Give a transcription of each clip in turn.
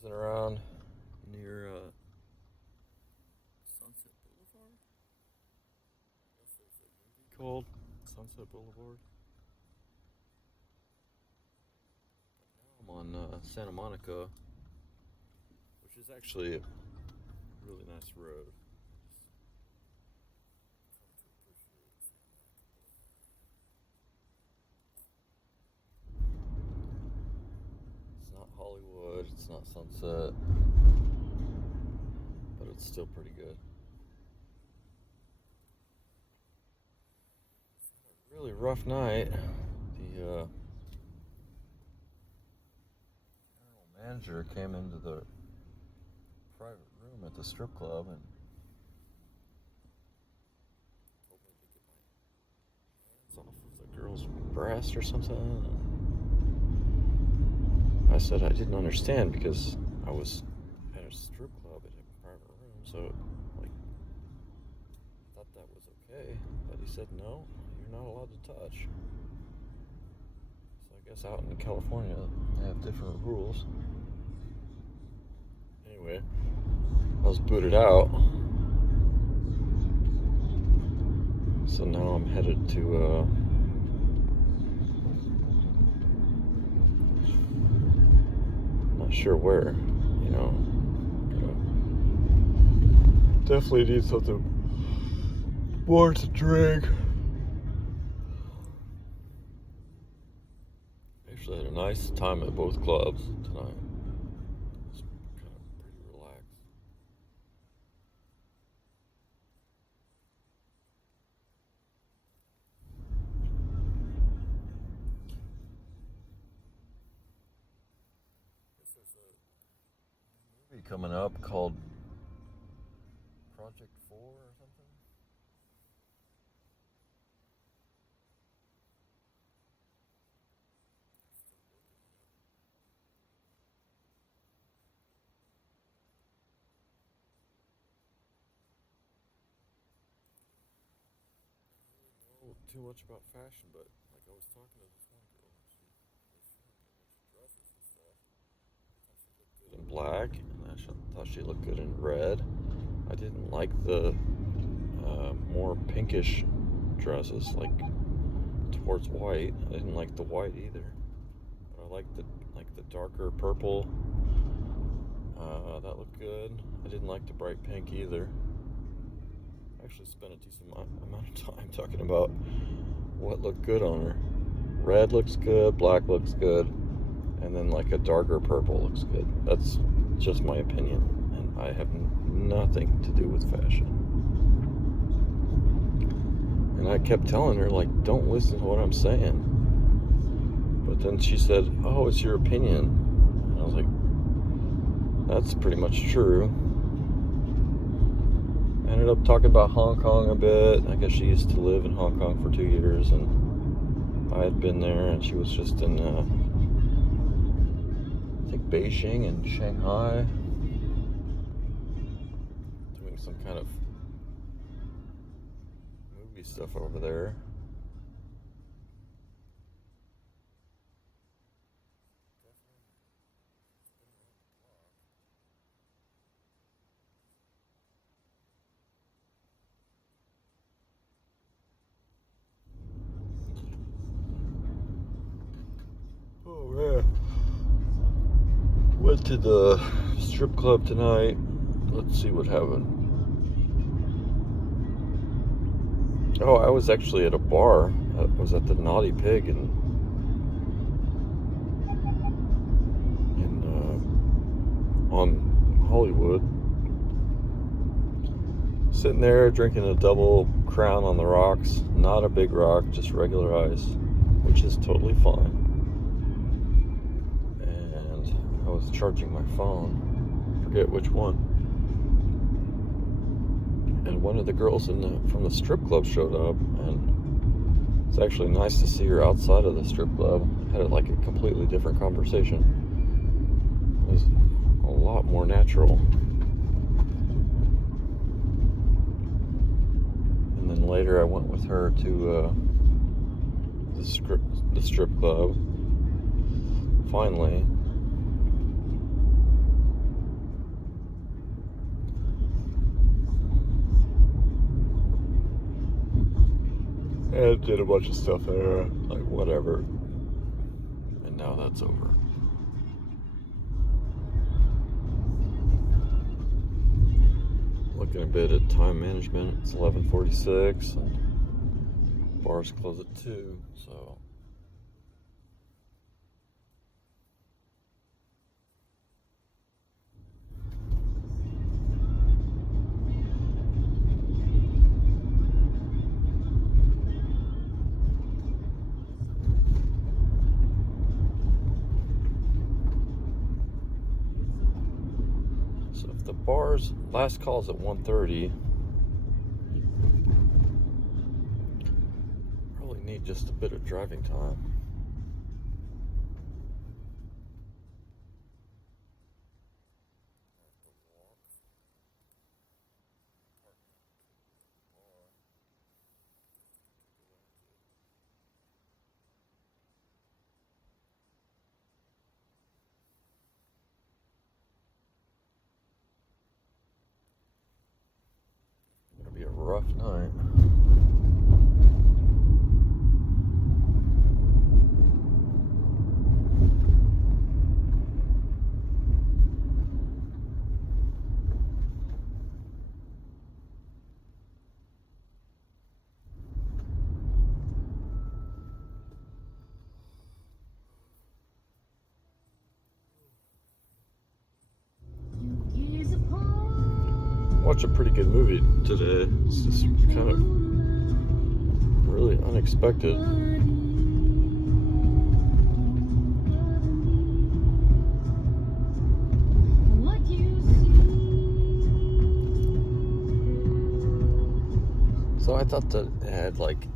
Cruising around near Sunset Boulevard. I guess there's a movie called Sunset Boulevard. But now I'm on Santa Monica, which is actually a really nice road. It's not Hollywood, it's not Sunset, but it's still pretty good. Really rough night. The general manager came into the private room at the strip club and told me to get my hands off of the girl's breast or something. I said I didn't understand because I was at a strip club at a private room, so like I thought that was okay. But he said no, you're not allowed to touch. So I guess out in California they have different rules. Anyway, I was booted out. So now I'm headed to not sure where, you know. Definitely need something more to drink. Actually had a nice time at both clubs tonight. It's kind of pretty relaxed. Guess there's a movie coming up called Project 4 or something. Too much about fashion, but like I was talking to this one girl, and she was showing me a bunch of dresses and stuff. I thought she looked good in black, and I thought she looked good in red. I didn't like the more pinkish dresses, like towards white. I didn't like the white either, but I liked the darker purple. That looked good. I didn't like the bright pink either. Actually spent a decent amount of time talking about what looked good on her. Red looks good, black looks good, and then like a darker purple looks good. That's just my opinion, and I have nothing to do with fashion. And I kept telling her, like, don't listen to what I'm saying. But then she said, oh, it's your opinion. And I was like, that's pretty much true. Ended up talking about Hong Kong a bit. I guess she used to live in Hong Kong for 2 years, and I had been there, and she was just in, I think, Beijing and Shanghai, doing some kind of movie stuff over there. Oh yeah. Went to the strip club tonight. Let's see what happened. Oh, I was actually at a bar. I was at the Naughty Pig in on Hollywood. Sitting there drinking a double Crown on the rocks. Not a big rock, just regular ice, which is totally fine. And I was charging my phone. Forget which one. And one of the girls from the strip club showed up, and it's actually nice to see her outside of the strip club. Had like a completely different conversation. It was a lot more natural. And then later I went with her to the strip club. Finally. And did a bunch of stuff there, like whatever. And now that's over. Looking a bit at time management. It's 11:46 and bars close at 2, so. So if the bar's last call's at 1:30, probably need just a bit of driving time. Gonna be a rough night. Watched a pretty good movie today. It's just kind of really unexpected. So I thought that it had like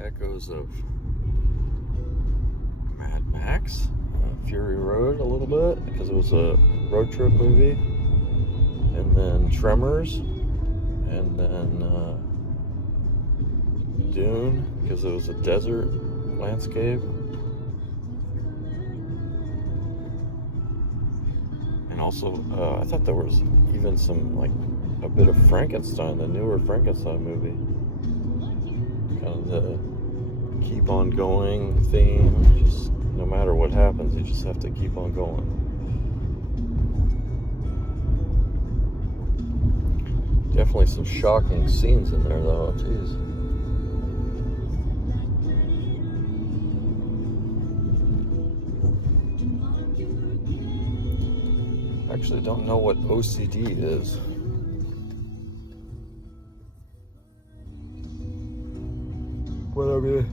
echoes of Mad Max, Fury Road a little bit, because it was a road trip movie. And then Tremors, and then Dune, because it was a desert landscape. And also, I thought there was even some, like, a bit of Frankenstein, the newer Frankenstein movie. Kind of the keep on going theme, just no matter what happens, you just have to keep on going. Definitely some shocking scenes in there, though. Jeez. Actually, don't know what OCD is. But I mean,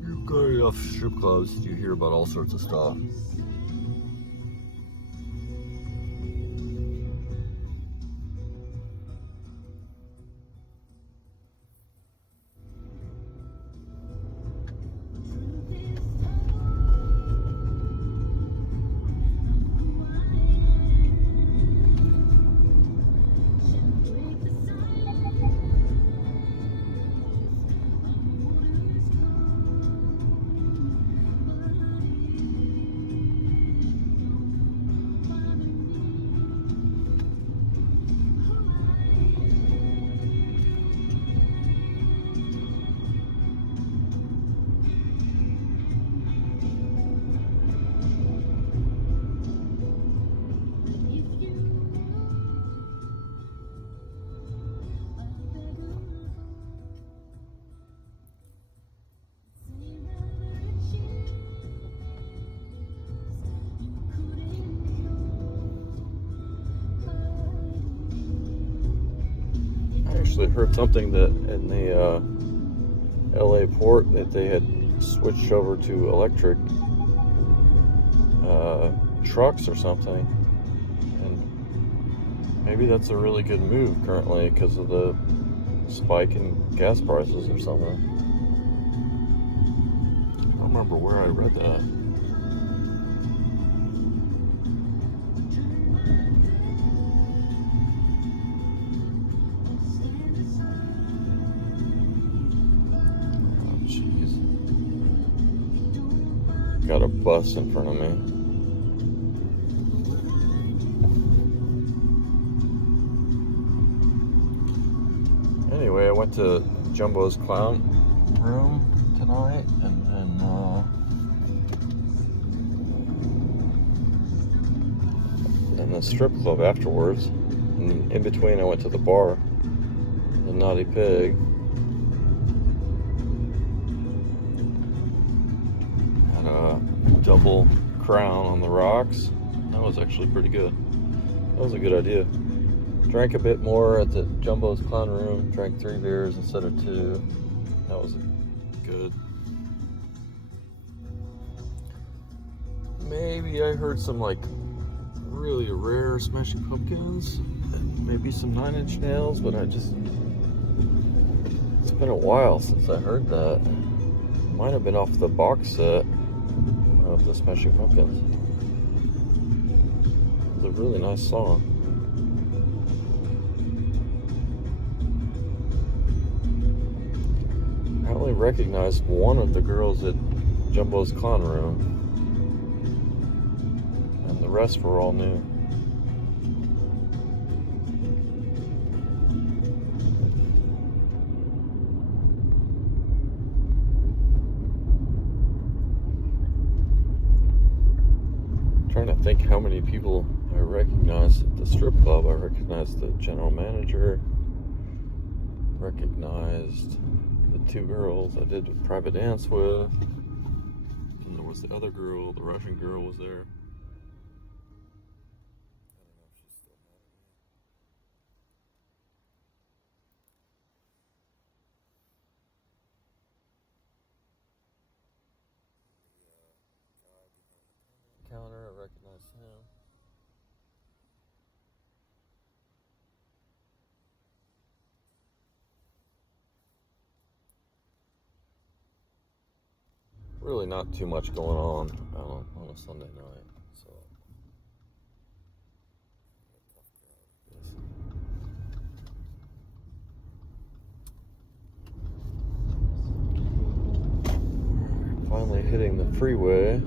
you go to enough strip clubs, you hear about all sorts of stuff. Actually heard something that in the LA port that they had switched over to electric trucks or something, and maybe that's a really good move currently because of the spike in gas prices or something. I don't remember where I read that. Got a bus in front of me. Anyway, I went to Jumbo's Clown room tonight, and then the strip club afterwards. And in between, I went to the bar, the Naughty Pig. Had a double crown on the rocks. That was actually pretty good. That was a good idea. Drank a bit more at the Jumbo's Clown Room. Drank 3 beers instead of 2. That was good. Maybe I heard some like really rare Smashing Pumpkins and maybe some 9 Inch Nails, but it's been a while since I heard that. Might have been off the box set of the Smashing Pumpkins. It's a really nice song. I only recognized one of the girls at Jumbo's Clown Room, and the rest were all new. Trying to think how many people I recognized at the strip club. I recognized the general manager, recognized the 2 girls I did a private dance with, and there was the other girl, the Russian girl was there. I don't know if she's still mad at me. The guy behind the counter, I recognized him. Really not too much going on a Sunday night, so finally hitting the freeway.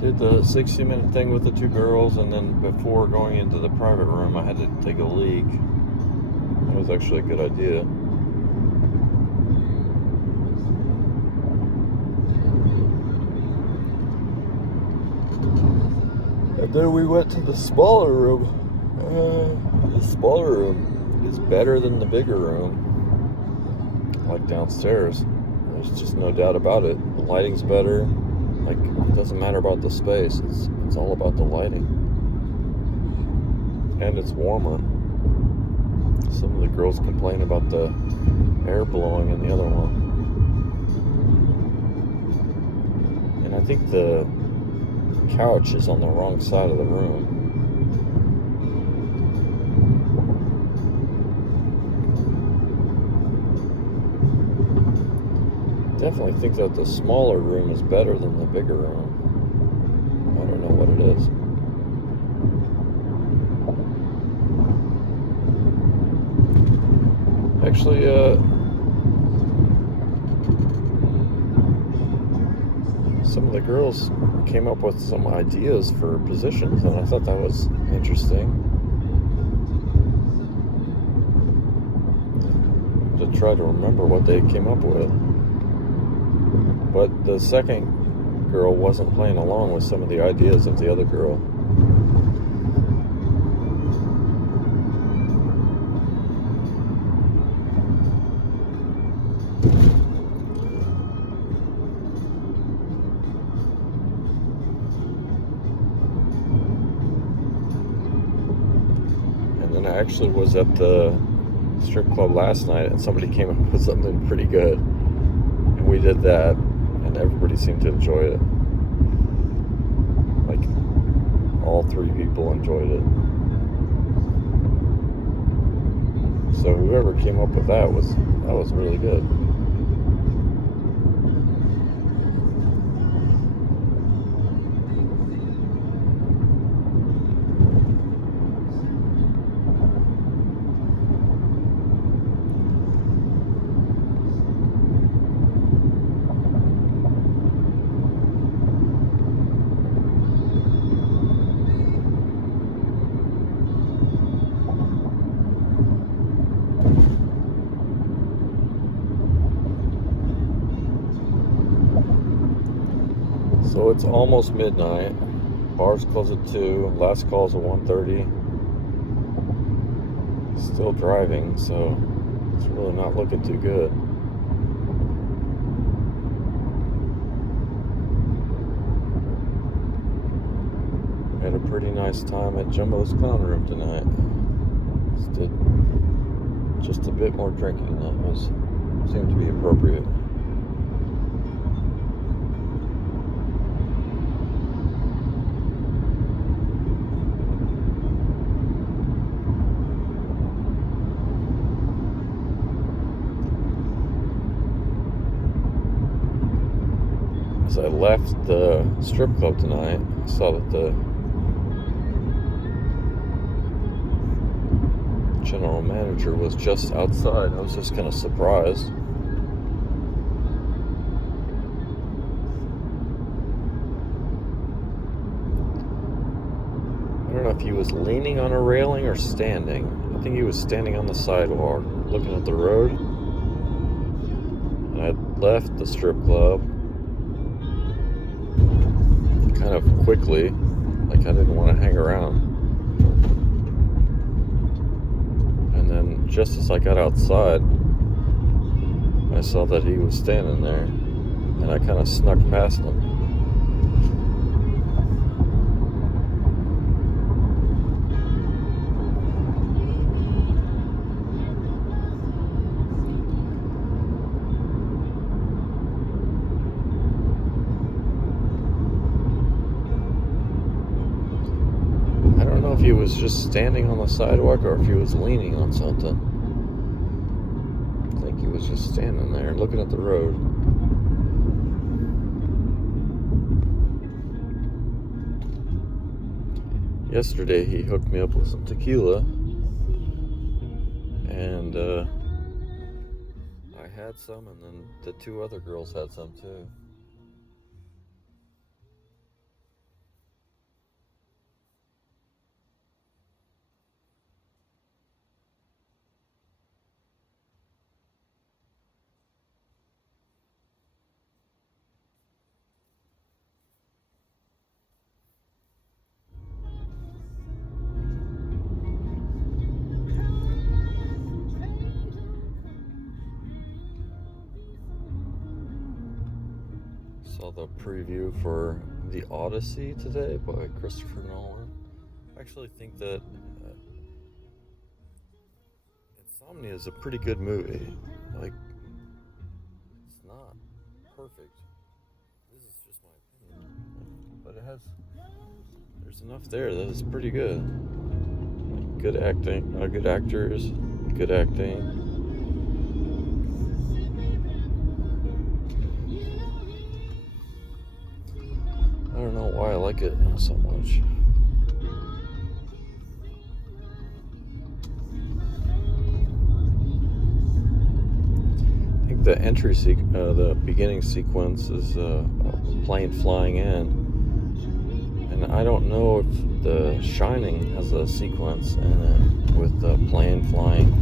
Did the 60-minute thing with the 2 girls, and then before going into the private room, I had to take a leak. That was actually a good idea. And then we went to the smaller room. The smaller room is better than the bigger room, like downstairs. There's just no doubt about it. The lighting's better. Like, it doesn't matter about the space, it's all about the lighting. And it's warmer. Some of the girls complain about the air blowing in the other one. And I think the couch is on the wrong side of the room. Definitely think that the smaller room is better than the bigger room. I don't know what it is. Actually, some of the girls came up with some ideas for positions, and I thought that was interesting. To try to remember what they came up with. But the second girl wasn't playing along with some of the ideas of the other girl. And then I actually was at the strip club last night, and somebody came up with something pretty good. And we did that. And everybody seemed to enjoy it. Like, all 3 people enjoyed it. So whoever came up with that was really good. So it's almost midnight. Bars close at 2. Last call's at 1:30. Still driving, so it's really not looking too good. Had a pretty nice time at Jumbo's Clown Room tonight. Just did just a bit more drinking that seemed to be appropriate. As I left the strip club tonight, I saw that the general manager was just outside. I was just kind of surprised. I don't know if he was leaning on a railing or standing. I think he was standing on the sidewalk looking at the road. And I left the strip club kind of quickly, like I didn't want to hang around. And then just as I got outside, I saw that he was standing there, and I kind of snuck past him. I don't know if he was just standing on the sidewalk or if he was leaning on something. I think he was just standing there looking at the road. Yesterday he hooked me up with some tequila, and I had some, and then the two other girls had some too. Saw the preview for The Odyssey today by Christopher Nolan. I actually think that Insomnia is a pretty good movie. Like, it's not perfect. This is just my opinion. But there's enough there that it's pretty good. Like, good acting, good actors, good acting. I don't know why I like it so much. I think the the beginning sequence is a plane flying in, and I don't know if The Shining has a sequence in it with the plane flying.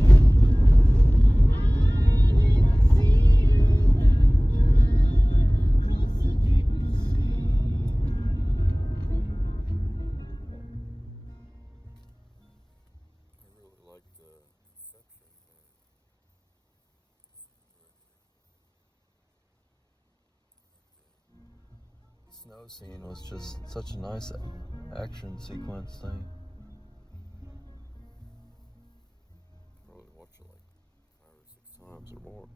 Snow scene was just such a nice action sequence thing. Probably watch it like 5 or 6 times or more.